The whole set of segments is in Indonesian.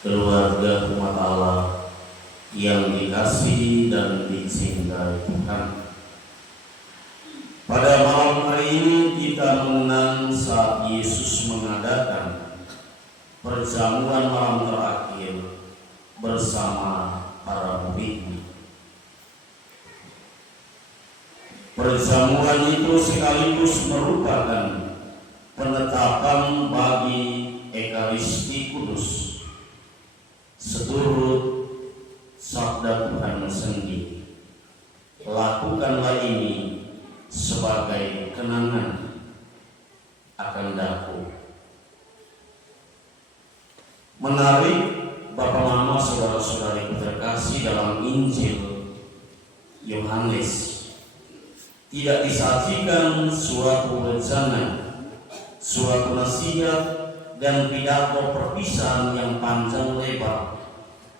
keluarga umat Allah yang dikasihi dan dicintai Tuhan. Pada malam hari ini kita mengenang saat Yesus mengadakan perjamuan malam terakhir bersama para murid-Nya. Perjamuan itu sekaligus merupakan penetapan bagi Ekaristi Kudus, seturut sabda Tuhan sendiri. Lakukanlah ini sebagai kenangan akan daku. Menarik Bapak Mama, saudara-saudari terkasih, dalam Injil Yohanes tidak disajikan suatu rencana, suatu nasihat dan pidato perpisahan yang panjang lebar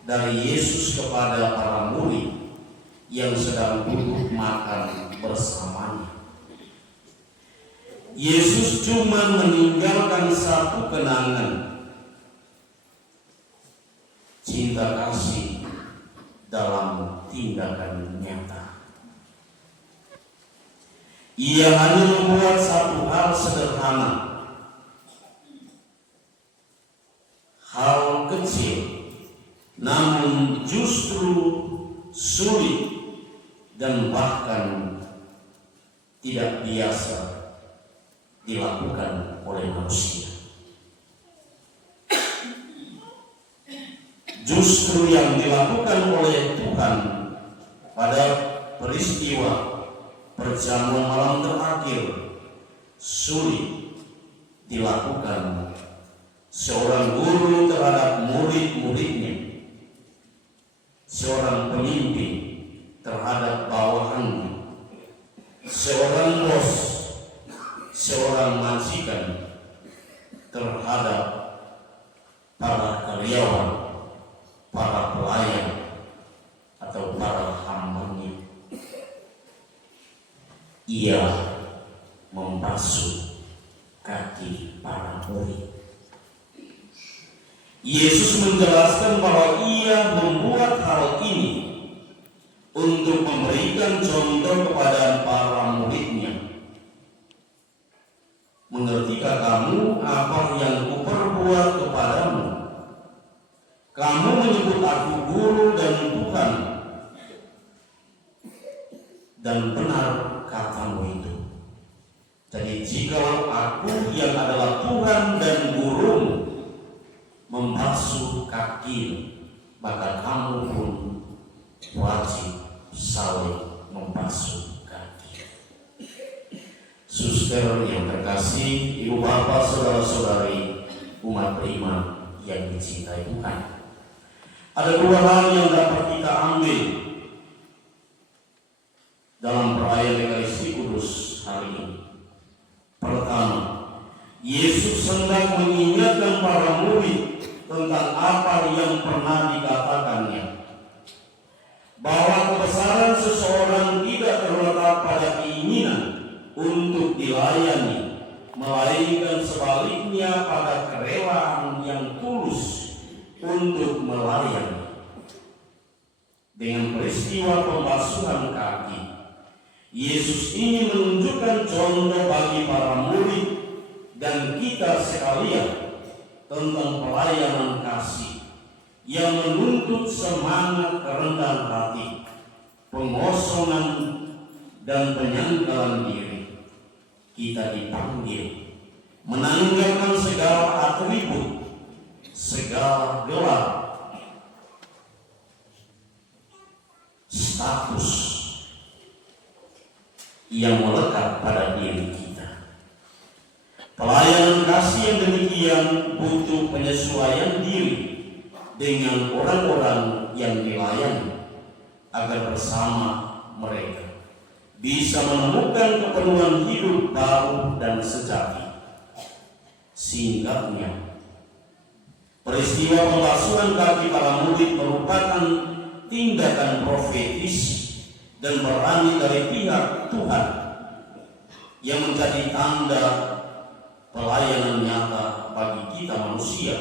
dari Yesus kepada para murid yang sedang duduk makan bersamanya. Yesus cuma meninggalkan satu kenangan, cinta kasih dalam tindakan nyata. Ia hanya membuat satu hal sederhana, hal kecil, namun justru sulit dan bahkan tidak biasa dilakukan oleh manusia. Justru yang dilakukan oleh Tuhan pada peristiwa perjamuan malam terakhir sulit dilakukan seorang guru terhadap murid-muridnya, seorang pemimpin terhadap bawahannya, seorang bos, seorang majikan terhadap para karyawan, para pelayan atau para hambanya. Ia membasuh kaki para murid. Yesus menjelaskan bahwa ia membuat hal ini untuk memberikan contoh kepada para murid-Nya. Mengertikah kamu apa yang kuperbuat kepadamu? Kamu menyebut aku guru dan Tuhan, dan benar katamu itu. Jadi jikalau aku yang adalah Tuhan dan gurumu membasuh kaki, maka kamu pun wajib saling membasuh kaki. Suster yang terkasih, ibu bapak, saudara-saudari umat beriman yang dicintai Tuhan, ada dua hal yang dapat kita ambil dalam perayaan Ekaristi Kudus hari ini. Pertama, Yesus hendak mengingatkan para murid tentang apa yang pernah dikatakannya, bahwa kebesaran seseorang tidak terletak pada keinginan untuk dilayani, melainkan sebaliknya pada kerelaan yang tulus untuk melayani. Dengan peristiwa pembasuhan kaki, Yesus ingin menunjukkan contoh bagi para murid dan kita sekalian tentang pelayanan kasih yang menuntut semangat kerendahan hati, pengosongan dan penyangkalan diri. Kita dipanggil menanggalkan segala atribut, segala gelar, status yang melekat pada diri kita. Pelayanan kasih yang demikian butuh penyesuaian diri dengan orang-orang yang dilayani, agar bersama mereka bisa menemukan kepenuhan hidup baru dan sejati. Singkatnya, peristiwa pembasuhan kaki para murid merupakan tindakan profetis dan berani dari pihak Tuhan yang menjadi tanda pelayanan nyata bagi kita manusia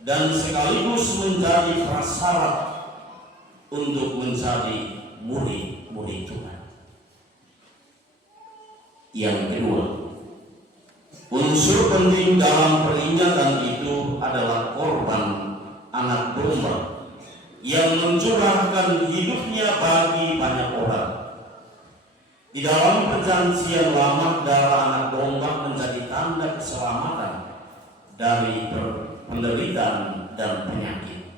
dan sekaligus menjadi prasyarat untuk menjadi murid-murid Tuhan. Yang kedua, unsur penting dalam peringatan itu adalah korban anak domba yang mencurahkan hidupnya bagi banyak orang. Di dalam perjanjian lama, darah anak domba menjadi tanda keselamatan dari penderitaan dan penyakit.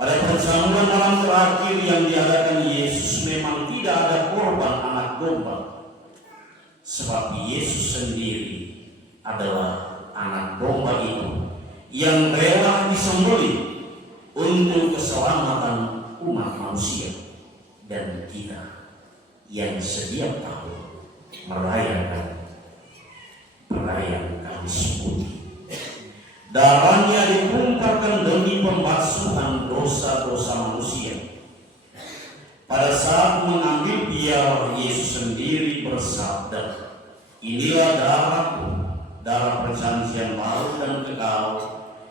Pada perjamuan malam terakhir yang diadakan Yesus, memang tidak ada korban anak domba, sebab Yesus sendiri adalah anak domba itu yang rela disembelih untuk keselamatan umat manusia dan kita yang setiap tahun merayakan perayaan Kamis Putih. Darahnya ditumpahkan demi pembasuhan dosa-dosa manusia. Pada saat mengambil piala, Yesus sendiri bersabda, "Inilah darahku, darah perjanjian baru dan kekal,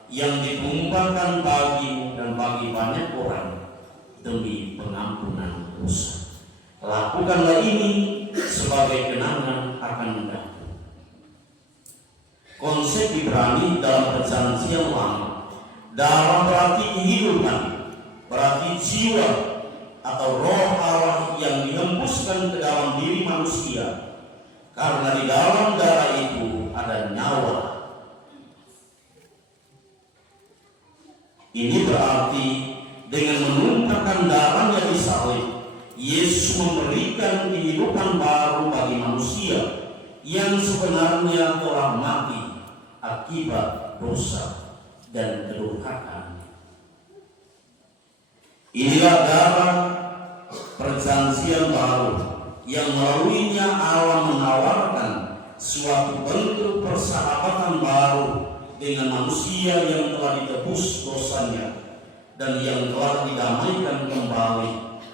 yang ditumpahkan bagimu dan bagi banyak orang demi pengampunan dosa. Lakukanlah ini sebagai kenangan akan aku." Konsep Ibrani dalam perjanjian lama, darah berarti kehidupan, berarti jiwa atau roh Allah yang dihembuskan ke dalam diri manusia, karena di dalam darah itu ada nyawa. Ini berarti dengan menumpahkan darahnya di salib, Yesus memberikan kehidupan baru bagi manusia yang sebenarnya telah mati akibat dosa dan kedurhakaan. Inilah darah perjanjian baru yang melaluinya Allah menawarkan suatu bentuk persahabatan baru dengan manusia yang telah ditebus dosanya dan yang telah didamaikan kembali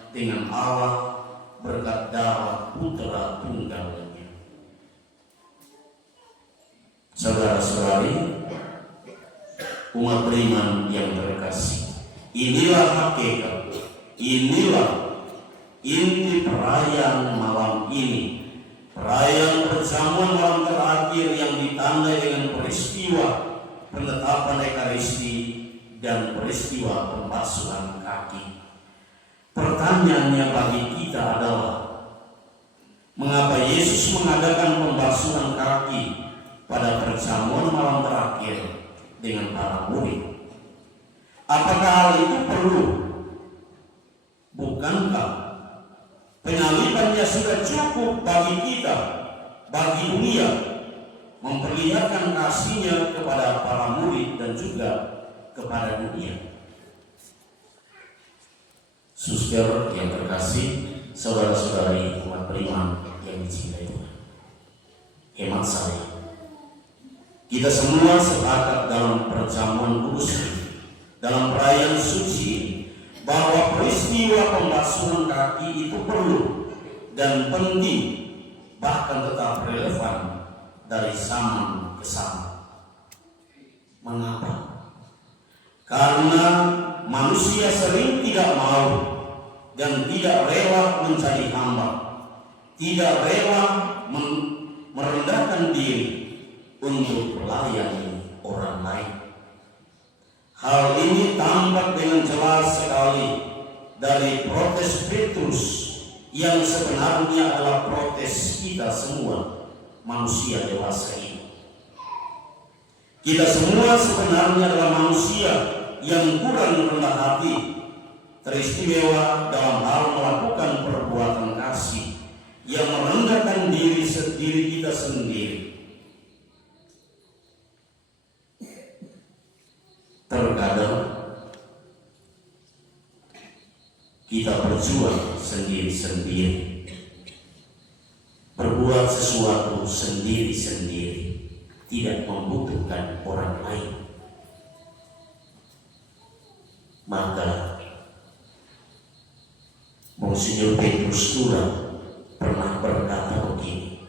dengan Allah berkat darah Putra Tunggalnya. Saudara-saudari, umat beriman yang terkasih, inilah hakikat, inilah inti perayaan malam ini, perayaan perjamuan malam terakhir yang ditandai dengan peristiwa penetapan Ekaristi dan peristiwa pembasuhan kaki. Pertanyaannya bagi kita adalah, mengapa Yesus mengadakan pembasuhan kaki pada perjamuan malam terakhir dengan para murid? Apakah hal itu perlu? Bukankah penyalibannya sudah cukup bagi kita, bagi dunia, memperlihatkan kasihnya kepada para murid dan juga kepada dunia? Suster yang terkasih, saudara-saudari umat beriman yang dicintai Tuhan, hemat saya, kita semua sepakat dalam perjamuan kudus ini, dalam perayaan suci, bahwa peristiwa pembasuhan kaki itu perlu dan penting, bahkan tetap relevan dari zaman ke zaman. Mengapa? Karena manusia sering tidak mau dan tidak rela menjadi hamba, tidak rela merendahkan diri untuk melayani orang lain. Hal ini tampak dengan jelas sekali dari protes Petrus yang sebenarnya adalah protes kita semua manusia dewasa ini. Kita semua sebenarnya adalah manusia yang kurang rendah hati, teristimewa dalam hal melakukan perbuatan kasih yang merendahkan diri kita sendiri. Terkadang kita berjuang sendiri-sendiri, berbuat sesuatu sendiri-sendiri, tidak membutuhkan orang lain. Maka Monsinyur Petrus Tulang pernah berkata begini,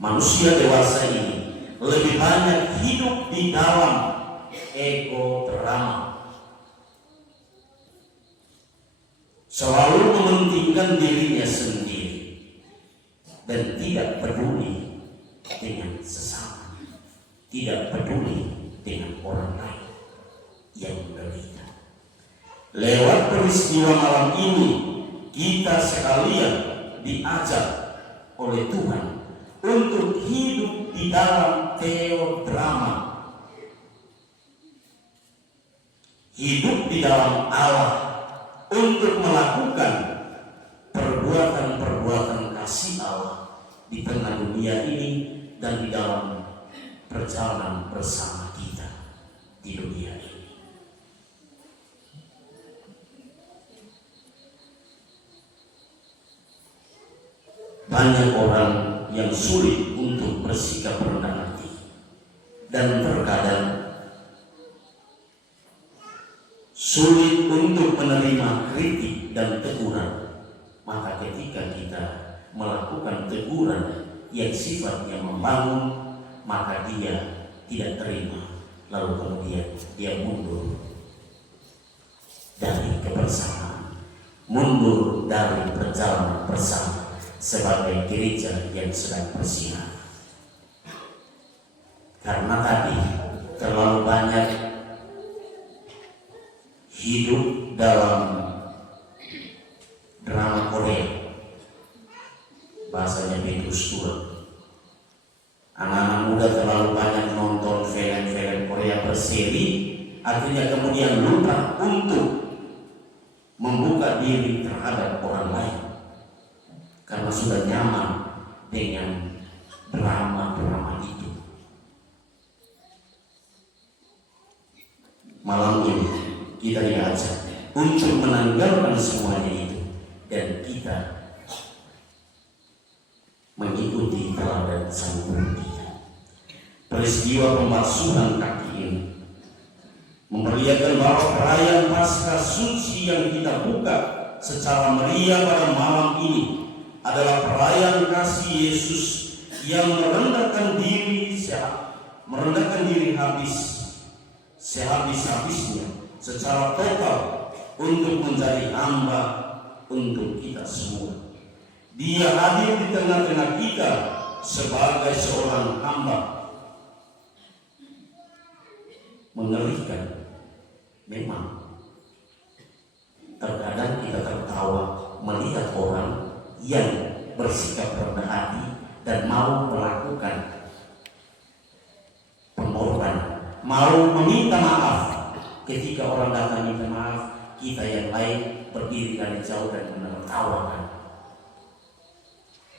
manusia dewasa ini lebih banyak hidup di dalam ego drama, selalu mementingkan dirinya sendiri dan tidak peduli dengan sesama, tidak peduli dengan orang lain yang menderita. Lewat peristiwa malam ini, kita sekalian diajak oleh Tuhan untuk hidup di dalam teodrama, hidup di dalam Allah, untuk melakukan perbuatan-perbuatan kasih Allah di tengah dunia ini dan di dalam perjalanan bersama kita di dunia ini. Banyak orang yang sulit untuk bersikap rendah hati dan terkadang sulit untuk menerima kritik dan teguran. Maka ketika kita melakukan teguran yang sifatnya membangun, maka dia tidak terima, lalu kemudian dia mundur dari kebersamaan, mundur dari perjalanan bersama sebagai gereja yang sedang bersinar. Karena tadi terlalu banyak hidup dalam drama Korea, bahasanya bedustur. Anak-anak muda terlalu banyak nonton film-film Korea berseri, akhirnya kemudian lupa untuk membuka diri terhadap orang lain karena sudah nyaman dengan drama-drama itu. Malam ini kita diajak untuk menanggalkan semuanya itu dan kita mengikuti teladan Sang Guru kita. Peristiwa pembasuhan kaki ini memperlihatkan bahwa perayaan Paskah suci yang kita buka secara meriah pada malam ini adalah perayaan kasih Yesus yang merendahkan diri sehabis-habisnya secara total untuk menjadi hamba untuk kita semua. Dia hadir di tengah-tengah kita sebagai seorang hamba. Mengerikan memang. Terkadang kita tertawa melihat orang yang bersikap rendah hati dan mau melakukan pengorbanan, mau meminta maaf. Ketika orang datang minta maaf, kita yang lain berdiri dari jauh dan menertawakan.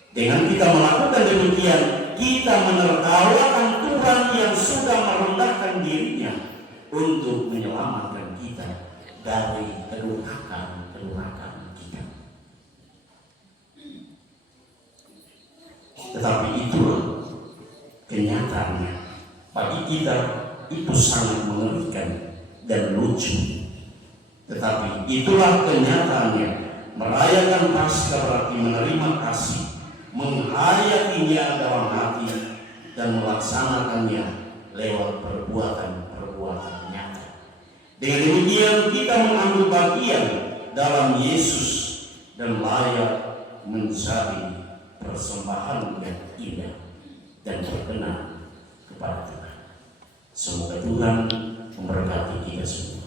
Dengan kita melakukan demikian, kita menertawakan Tuhan yang sudah merendahkan dirinya untuk menyelamatkan kita dari kedurhakaan kita. Tetapi itulah kenyataannya. Bagi kita itu sangat mengerikan dan lucu. Tetapi itulah kenyataannya. Merayakan Paskah berarti menerima kasih, menghayatinya dalam hati dan melaksanakannya lewat perbuatan-perbuatan nyata. Dengan demikian kita mengambil bagian dalam Yesus dan layak menjadi persembahan yang indah dan berkenan kepada Tuhan. Semoga Tuhan memberkati kita semua.